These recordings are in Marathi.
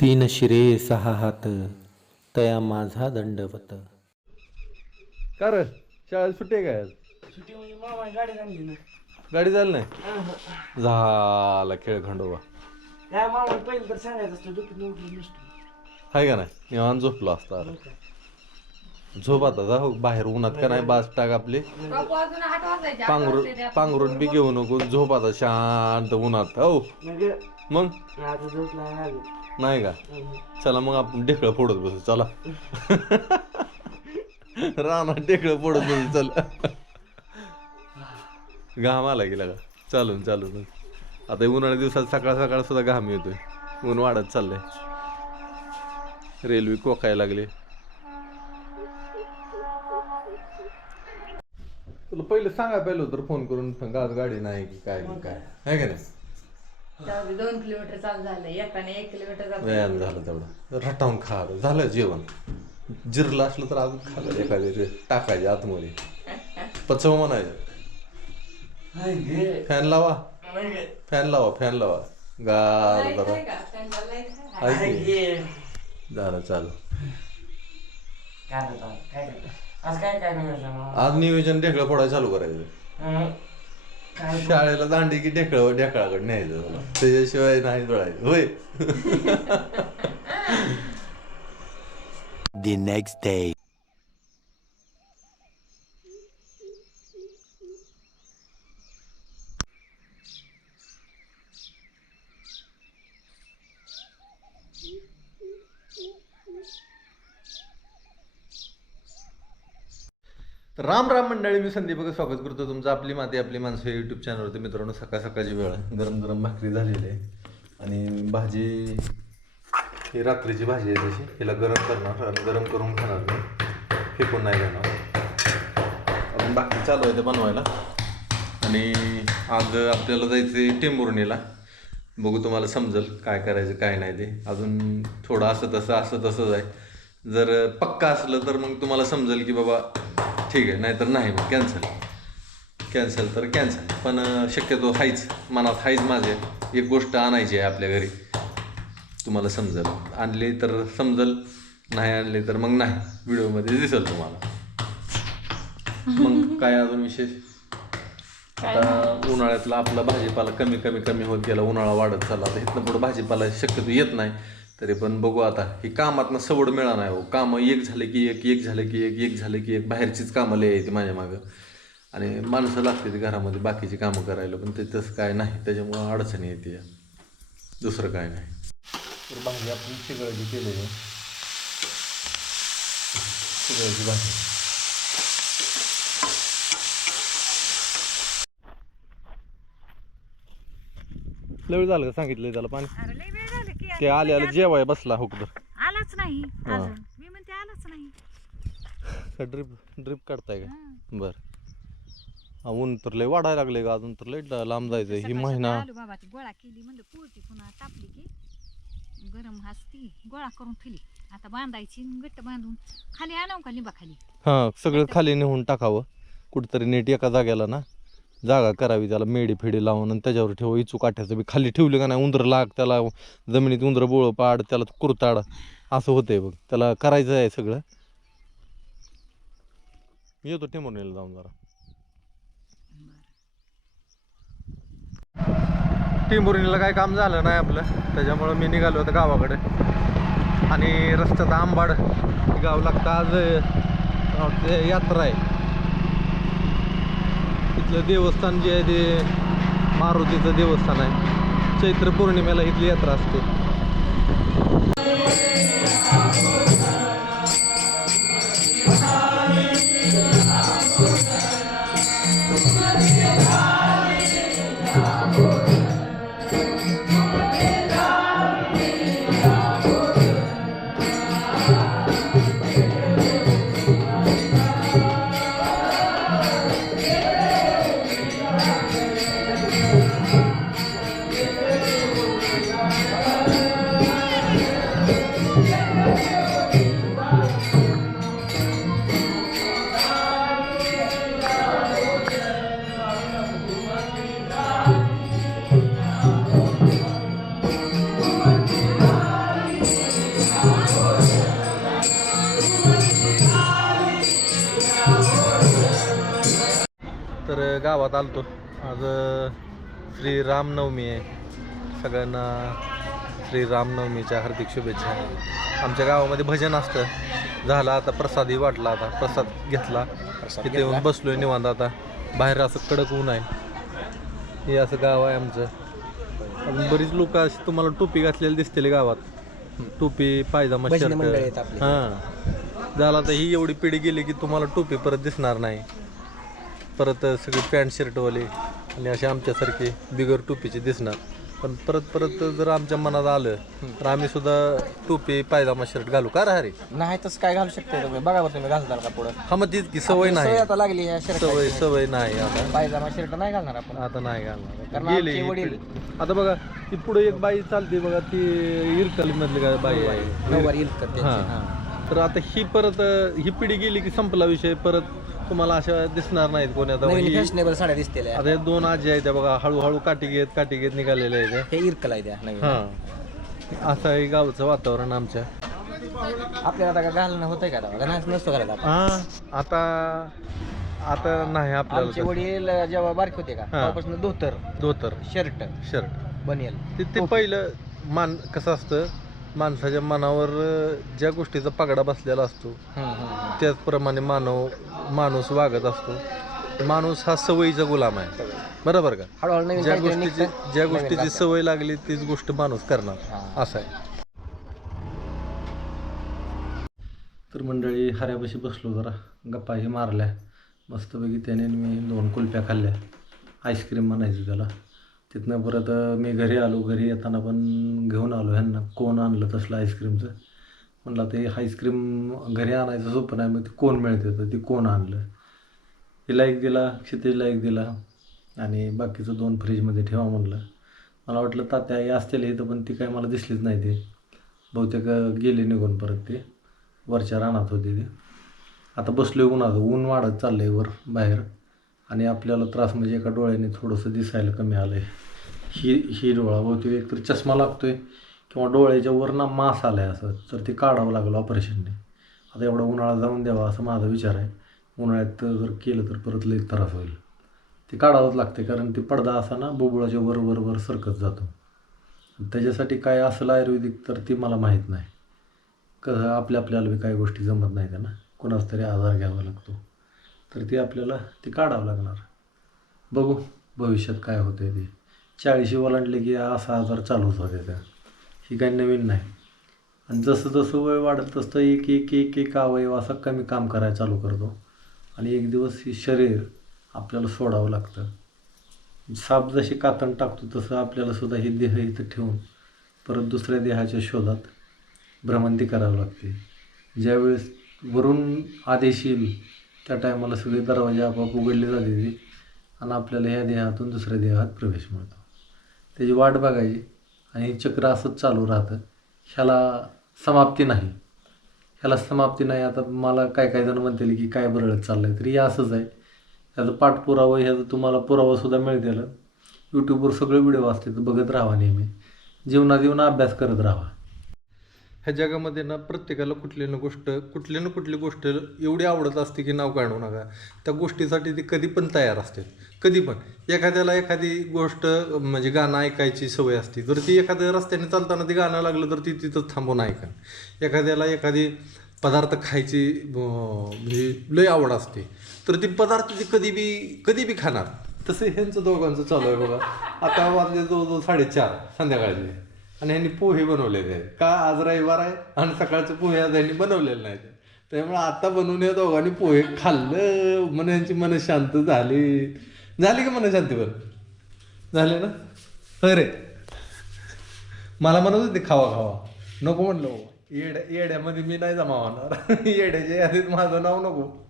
तीन शिरे सहा हात तया माझा दंडवत. का रे? शाळेला सुट्टी आहे काय आज? सुट्टी म्हणजे मामा गाडी आणली ना. गाडी झाली नाही? झाला खेळ खंडोबा. काय मामा पहिलं तर सांगायचं असतं डोक्यात उठलं नसतं. हाय का नाही? निवांत झोपलो असता. आता. झोप आता जा हो, बाहेर उन्हात का नाही बास टाक आपली. बापू अजून आठ वाजायचे आठ पांघरून वाजले ते. पांघरून बी घेऊ नको झोप आता शांत उन्हात हो. म्हणजे मग? आता नाही आलं. नाही का? चला मग आपण ढेकळं फोडत बसू चला. रानात ढेकळं फोडत बसू चला. घाम आला गेला का चालून चालून. आता हे उन्हाळ्या दिवसात सकाळ सकाळ सुद्धा घाम येतोय. ऊन वाढत चाललंय. रेल्वे कोकायला लागले. तुला पहिलं सांगा पहिलं तर फोन करून पण आज गाडी नाही की काय की काय. आहे का नाही? दोन किलोमीटर चालू झालं येताना एक किलोमीटर व्यायाम झाला तेवढा. रटावून खा झालं जेवण. जिरलं असलं तर अजून खाल्लं एखाद्या टाकायचे आतमध्ये. पचव म्हणायचं. फॅन लावा. फॅन लावा फॅन लावा. गार जरा हाय आहे की? गे. झालं चालू. काय करता? काय करता? आज काय काय नियोजन मामा? आज नियोजन ढेकळं फोडायला चालू करायचं. काय शाळेला दांडी की ढेकळं ढेकळाकडे न्यायचं. त्याच्याशिवाय नाही जोडायचं होय the next day. तर राम राम मंडळी मी संदीप बघा स्वागत करतो तुमचं आपली माती आपली माणसं युट्यूब चॅनलवरती मित्रांनो सकाळ सकाळची वेळ गरम गरम भाकरी झालेली आहे. आणि भाजी ही रात्रीची भाजी आहे तशी. हिला गरम करणार आणि गरम करून खाणार मी. फेकून नाही जाणार अजून भाकरी चालू आहे ते बनवायला. आणि आज आपल्याला जायचं टेंबुर्णीला बघू तुम्हाला समजेल काय करायचं काय नाही ते. अजून थोडं असं तसं असं तसंच आहे. जर पक्का असलं तर मग तुम्हाला समजेल की बाबा ठीक आहे नाहीतर नाही मग कॅन्सल कॅन्सल तर कॅन्सल पण शक्यतो हायच. मनात हायच माझे. एक गोष्ट आणायची आहे आपल्या घरी. तुम्हाला समजेल. आणली तर समजेल नाही आणली तर मग नाही. व्हिडिओमध्ये दिसेल तुम्हाला. मग काय अजून विशेष? आता उन्हाळ्यातला आपला भाजीपाला कमी कमी कमी होत गेला. उन्हाळा वाढत चालला. आता इथनं पुढं भाजीपाला शक्यतो येत नाही. तरी पण बघू आता. ही कामातनं सवड मिळा नाही हो. कामं एक झाले की एक एक झालं की एक एक झालं की एक. बाहेरचीच कामं लय येते माझ्या मागं. आणि माणसं लागते ती घरामध्ये बाकीची कामं करायला पण ते तसं काय नाही. त्याच्यामुळं अडचणी येते. या. दुसरं काय नाही. तर भाजी आपण शिगळाची केलेली आहे. शिगळाची भाजी लय झालं का सांगितलं त्याला पाणी? ते आले आले जेवाय बसला हुकदर आलाच नाही हा. अजून. मी म्हणते आलाच नाही. ड्रिप ड्रिप काढताय का? हा. बर. ऊन तर लय वाढायला लागले का अजून तर लय ला- लांब जायचं ही सकाळी महिना सकाळी आलो गोळा केली म्हणलं पुरती पुन्हा तापली की गरम हसती गोळा करून ठेवली. आता बांधायची आणि घट्ट बांधून खाली आणाव का लिंबा खाली हा सगळं खाली नेऊन टाकावं. कुठेतरी नीट एका जाग्याला ना. जागा करावी त्याला मेडी फेडी लावून आणि त्याच्यावर ठेव इचू काठ्याचं बी खाली ठेवली का नाही उंदर लाग त्याला जमिनीत उंदर बोळ पाड त्याला कुरताड असं होतंय बघ. त्याला करायचं आहे सगळं. मी येतो टेमोनेला जाऊन जरा. टिंबुर्णीला काय काम झालं नाही आपलं. त्याच्यामुळं मी निघालो होतं गावाकडे. आणि रस्त्यात आंबाड गाव लागतं आज यात्रा आहे. इथलं देवस्थान जे आहे ते मारुतीचं देवस्थान आहे. चैत्र पौर्णिमेला इथली यात्रा असते. गावात आलतो. आज श्री रामनवमी आहे. सगळ्यांना श्री रामनवमीच्या हार्दिक शुभेच्छा. आमच्या गावामध्ये भजन असतं. झालं आता प्रसादही वाटला आता. प्रसाद घेतला. तिथे येऊन बसलोय निवांत आता. बाहेर असं कडक ऊन आहे. हे असं गाव आहे आमचं. अजून बरीच लोक अशी तुम्हाला टोपी घातलेली दिसतील गावात. टोपी पायजामा शर्ट. हां. झालं आता ही एवढी पिढी गेली की तुम्हाला टोपी परत दिसणार नाही. परत सगळी पॅन्ट शर्टवाले आणि असे आमच्यासारखे बिगर टोपीचे दिसणार. पण परत परत जर आमच्या मनात आलं तर आम्ही सुद्धा टोपी पायजामा शर्ट घालू. का रे नाही तसं काय घालू शकते तुम्ही? बघा बरं तुम्ही घालताल का पुढं? हा मग तीच की सवय नाही. आता लागली या सवय सवय नाही आता. पायजामा शर्ट नाही घालणार आपण. आता नाही घालणार. कारण गेली आमचे ही वडील- पिढी. आता बघा ती पुढे एक बाई चालते बघा ती इरकल मधली काय बाई आहे? नऊवार त्याची? हा. हा. तर आता ही परत ही पिढी गेली की संपला विषय. परत तुम्हाला अशा दिसणार नाहीत कोणी आता नवीन ही- फॅशनेबल साड्या दिसतील. आता या दोन आजी आहेत त्या बघा हळूहळू काठी घेत काठी घेत निघालेल्या आहेत हे. इरकल आहे त्या नवीन. हा. असं आहे गावचं वातावरण आमच्या. आपल्याला आता काय घालणं होतंय का आता? नाही नसतो घालत आपण. हा आता आता नाही आमचे आपल्याला वडील जेव्हा बारके होते का? तेव्हापासून धोतर. धोतर. शर्ट. शर्ट. बनियल ते ते पहिलं मान कसं असतं? माणसाच्या मनावर ज्या गोष्टीचा पगडा बसलेला असतो त्याचप्रमाणे मानव माणूस वागत असतो. माणूस हा सवयीचा गुलाम आहे. बरोबर का? ज्या गोष्टीची ज्या गोष्टीची. सवय लागली तीच गोष्ट माणूस करणार. असं आहे. तर मंडळी हऱ्यापाशी बसलो जरा. गप्पाही मारल्या. मस्तपैकी त्याने मी दोन कुल्फ्या खाल्ल्या. आईस्क्रीम म्हणायचं त्याला. तिथनं परत मी घरी आलो. घरी येताना पण घेऊन आलो ह्यांना. कोण आणलं तसलं आईस्क्रीमचं म्हणलं ते आईस्क्रीम घरी आणायचं सोपं नाही. मग ते कोण मिळते तर ते कोण आणलं? हिला एक दिला क्षितिजला एक दिला. आणि बाकीचं दोन फ्रीजमध्ये ठेवा म्हणलं. मला वाटलं तात्या आई असतील इथं पण ती काय मला दिसलीच नाही ते. बहुतेक गेली निघून परत ते. वरच्या रानात होते ते. आता बसलो उन्हाचं ऊन वाढत चाललं आहे वर बाहेर. आणि आपल्याला त्रास म्हणजे एका डोळ्याने थोडंसं दिसायला कमी आलं आहे ही ही डोळा बहुतेक एक तर चष्मा आहे किंवा डोळ्याच्या वर ना मास आला आहे असं तर ते काढावं लागलं ऑपरेशनने. आता एवढा उन्हाळा जाऊन द्यावा असं माझा विचार आहे. उन्हाळ्यात जर केलं तर परत लई त्रास होईल. ते काढावंच लागते कारण ते पडदा असा ना बुबुळाच्या वर वर वर सरकत जातो. त्याच्यासाठी काय असलं आयुर्वेदिक तर ती मला माहीत नाही. कसं आपल्या आपल्याला बी काही गोष्टी जमत नाही त्यांना कोणाच तरी आधार घ्यावा लागतो. तर ते आपल्याला ते काढावं लागणार. बघू भविष्यात काय होतं ते. चाळीशी ओलांडले की असा आजार चालूच होते त्या. ही काही नवीन नाही. आणि जसं जसं वय वाढत तसं एक एक एक एक अवयव असा कमी काम करायला चालू करतो. आणि एक दिवस हे शरीर आपल्याला सोडावं लागतं. साप जशी कातण टाकतो तसं आपल्याला सुद्धा हे देह इथं ठेवून परत दुसऱ्या देहाच्या शोधात भ्रमंती करावी लागते. ज्यावेळेस वरून आदेश येईल त्या टायमाला सगळे दरवाजे आपोआप उघडले जाते आणि आपल्याला ह्या देहातून दुसऱ्या देहात प्रवेश मिळतो. त्याची वाट बघायची. आणि चक्र असंच चालू राहतं. ह्याला समाप्ती नाही. ह्याला समाप्ती नाही. आता मला काय काय जण म्हणतील की काय बरळत चाललंय तरी हे असंच आहे. ह्याचं पाठपुरावा ह्याचा तुम्हाला पुरावासुद्धा मिळतील. यूट्यूबवर सगळे व्हिडिओ असते तर बघत राहा नेहमी. जीवनात येऊन अभ्यास करत राहा. ह्या जगामध्ये ना प्रत्येकाला कुठली ना गोष्ट कुठली ना कुठली गोष्ट एवढी आवडत असते की नाव काढू नका. त्या गोष्टीसाठी ती कधी पण तयार असते. कधी पण. एखाद्याला एखादी गोष्ट म्हणजे गाणं ऐकायची सवय असते. जर ती एखाद्या रस्त्याने चालताना ती गाणं लागलं तर ती तिथं थांबून ऐका एखाद्याला एखादी पदार्थ खायची म्हणजे लय आवड असते. तर ती पदार्थ ती कधी बी कधी बी खाणार. तसं ह्यांचं दोघांचं चालू आहे बघा. आता वाजले जवळजवळ साडेचार संध्याकाळचे. आणि ह्यांनी पोहे बनवलेले आहेत का आज रविवार आहे आणि सकाळचे पोहे आज ह्यांनी बनवलेले नाहीत त्यामुळे आता बनवून या दोघांनी पोहे खाल्लं. मन यांची मन शांत झाली. झाली का मन शांती बरं झाले ना? होय रे. मला म्हणत होते खावा खावा. नको म्हणलं. येड्या येड्यामध्ये मी नाही जमा होणार. येड्याच्या यादीत माझं नाव नको.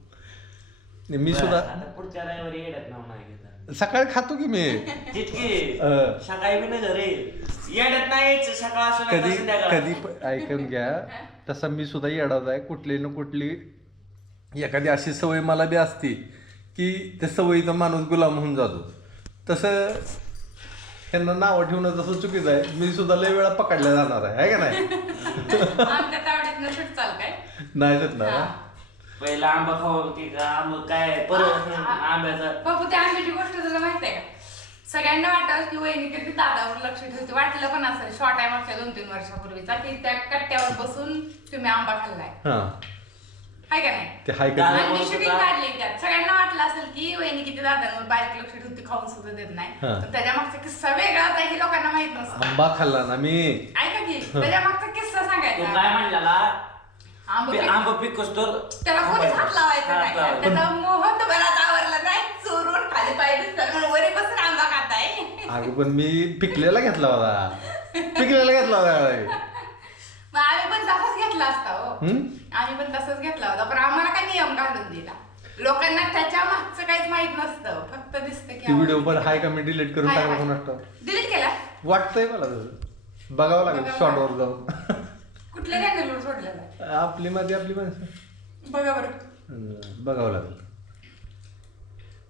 मी सुद्धा पुढच्या रविवारी येड्यात नाव नाही सकाळी खातो की मी? अं, सकाळी मी घरी. असं कधी संध्याकाळ. कधी प- ऐकून घ्या. तसा मी सुद्धा येडाच आहे. कुठली ना कुठली एखादी अशी सवय मला बी असती की त्या सवयीचा माणूस गुलाम होऊन जातो. तसं त्यांना नावं ठेवणं जसं चुकीचं आहे. मी सुद्धा लय वेळा पकडल्या जाणार आहे. है का नाही? आमच्या काय? नाही सुटणार हा? पहिला आंबा खावा की का? आंबा काय परत आंब्याचा बाबू त्या आंब्याची गोष्ट तुला माहिती आहे का? सगळ्यांना वाटत की वहिनी किती दादावर लक्ष ठेवते. वाटलं पण असेल शॉर्ट आहे मागच्या दोन तीन वर्षापूर्वीचा की त्या कट्ट्यावर बसून तुम्ही आंबा खाल्लाय. हा. हाय का नाही? ते हाय का? आणि मी बोलत शूटिंग होता. काढली त्यात. सगळ्यांना वाटलं असेल की वहिनी किती दादांवर बारीक लक्ष ठेवते खाऊन सुद्धा देत नाही. हा. तर त्याच्या मागचा किस्सा वेगळा होता हे लोकांना माहीत नसतं. आंबा खाल्ला ना मी. ऐका की त्याच्या मागचा किस्सा तो सांगायचा काय म्हणला आंबा ते पिक- आंबा पिकोस तर त्याला कोणीच हात लावायचा हात नाही. लावायचा. त्याचा मोह तुम्हाला आवरला नाही. चोरून खाली पाहिजे म्हणून वरी बसून आंबा खाताय. अगं पण मी पिकलेला घेतला होता. पिकलेला घेतला होता मग आम्ही पण तसाच घेतला असता हो. हम्म? आम्ही पण तसंच घेतला होता पण आम्हाला काय नियम घालून दिला. लोकांना त्याच्या मागचं काहीच माहीत नसतं. फक्त दिसतं ती व्हिडिओ पण की हाय का मी डिलीट करून टाकला कोणास डिलीट केला? वाटतंय मला तसं. बघावं लागेल शॉर्टवर जाऊन. कुठल्या आहे? आपली मध्ये आपली माणसं. बघा बरं. हम्म, बघावं लागेल.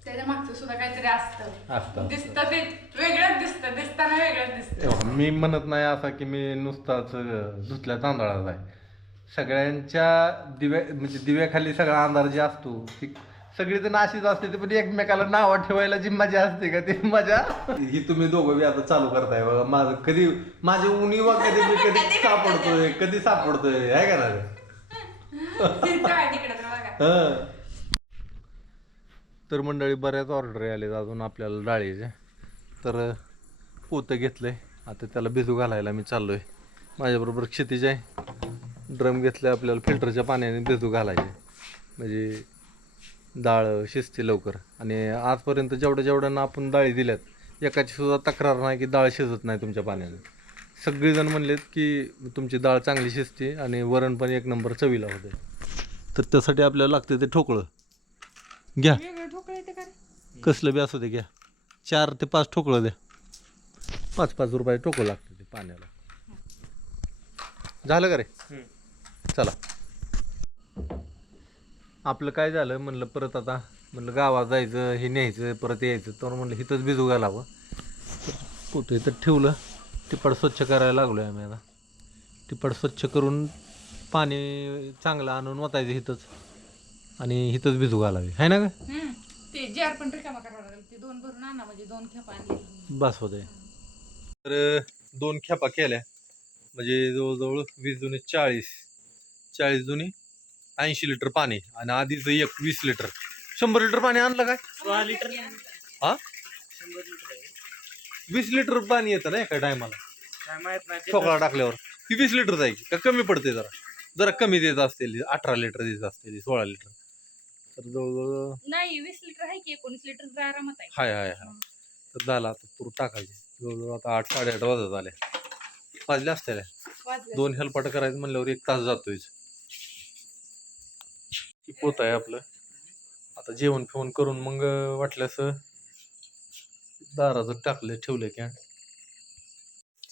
त्याच्या मागचं सुद्धा काहीतरी असतं. असतं. दिसतं ते वेगळंच दिसतं. दिसताना वेगळंच दिसतं. तेव्हा मी म्हणत नाही असा की मी नुसताच अं, धुतल्या तांदळाचा आहे. सगळ्यांच्या दिव्या म्हणजे दिव्याखाली सगळा अंधार जे असतो ती सगळी जण अशीच असते ती पण एकमेकाला नावं ठेवायला जी मजा असते का ती मजा. ही तुम्ही दोघं बी आता चालू करताय बघा. माझं कधी माझे उणीवा कधी मी कधी सापडतोय कधी सापडतोय आहे का ना तिकडे तर बघा. हं. तर मंडळी बऱ्याच ऑर्डर आले अजून आपल्याला डाळीचे. तर पोतं घेतलंय. आता त्याला भिजू घालायला मी चाललोय. माझ्याबरोबर क्षितिज आहे. ड्रम घेतले आपल्याला फिल्टरच्या पाण्याने भिजू घालायचे. म्हणजे डाळ शिजते लवकर. आणि आजपर्यंत जेवढ्या जेवढ्यांना आपण डाळी दिल्यात एकाची सुद्धा तक्रार नाही की डाळ शिजत नाही तुमच्या पाण्याने. सगळेजण म्हणलेत की तुमची डाळ चांगली शिजते आणि वरण पण एक नंबर चवीला होते. तर त्यासाठी आपल्याला लागते ते ठोकळं. घ्या. कसलं बी असू दे घ्या. चार ते पाच ठोकळं द्या. पाच पाच रुपये ठोकं लागते ते पाण्याला. झालं का रे? चला. आपलं काय झालं म्हणलं परत आता म्हणलं गावात जायचं हे न्यायचं परत यायचं तर म्हणलं इथंच भिजू घालावं. पोतं इथं ठेवलं टिपाड स्वच्छ करायला लागलो आहे आम्ही आता. टिपाड स्वच्छ करून पाणी चांगलं आणून वतायचं इथंच आणि इथंच भिजू घालावी. आहे ना का हम्म. ते जार पण रिकामा करावा लागेल. ते दोन भरून आणा म्हणजे दोन खेपा आणली. बस होते तर दोन खेपा केल्या. म्हणजे जवळजवळ वीस जुने चाळीस चाळीस जुनी ऐंशी लिटर पाणी आणि आधीच एक वीस लिटर. शंभर लिटर पाणी आणलं काय? सोळा लिटर. हा? शंभर लिटर आहे वीस लिटर पाणी येतं ना एका टायमाला. काय माहीत नाही ते ठोकळा टाकल्यावर. ती वीस लिटर जाईल का? कमी पडते जरा? जरा कमी देत असतील अठरा लिटर देत असतील सोळा लिटर. तर जवळजवळ नाही वीस लिटर आहे की एकोणीस लिटर आरामात आहे. हाय हाय हाय. तर झाला आता पूर टाकायचे. जवळजवळ आता आठ साडेआठ वाजत आले. वाजले असतील? वाजले. दोन हेलपाट करायचं म्हणल्यावर एक तास जातोयच. की पोत आहे आपलं. आता जेवण फेवण करून मग वाटल्यास दाराचं टाकले ठेवले कॅन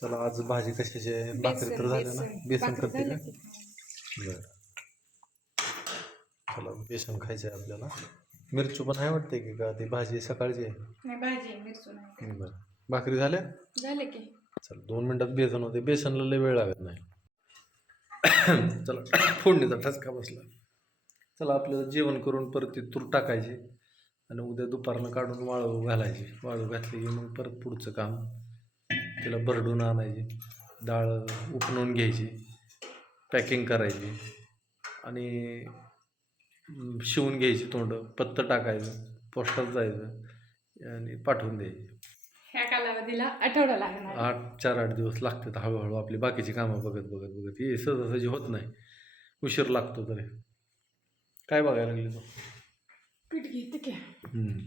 चला आज भाजी कशाची आहे? भाकरी तर झाल्या ना? बेसन. करते का? बरं. चला बेसन खायचं आहे आपल्याला. मिरचू पण आहे वाटते की का? ती भाजी सकाळची आहे? बरं. भाकरी झाल्या? झाले की. चल दोन मिनिटात बेसन होते. बेसनला लय वेळ लागत नाही. चला फोडणीचा ठसका बसला. चला आपलं जेवण करून परत ती तूर टाकायची आणि उद्या दुपारनं काढून वाळू घालायची. वाळू घातली की मग परत पुढचं काम. तिला भरडून आणायची. डाळ उपणून घ्यायची. पॅकिंग करायची. आणि शिवून घ्यायची तोंड. पत्तं टाकायचं. पोस्टात जायचं. आणि पाठवून द्यायची. ह्या कालावधीला आठवडा लागणार. आठ चार आठ दिवस लागतात हळूहळू. आपली बाकीची कामं बघत बघत बघत. हे सहजासहजी होत नाही. उशीर लागतो तरी. काय बघायला लागली तू पीठ घेते की हम्म.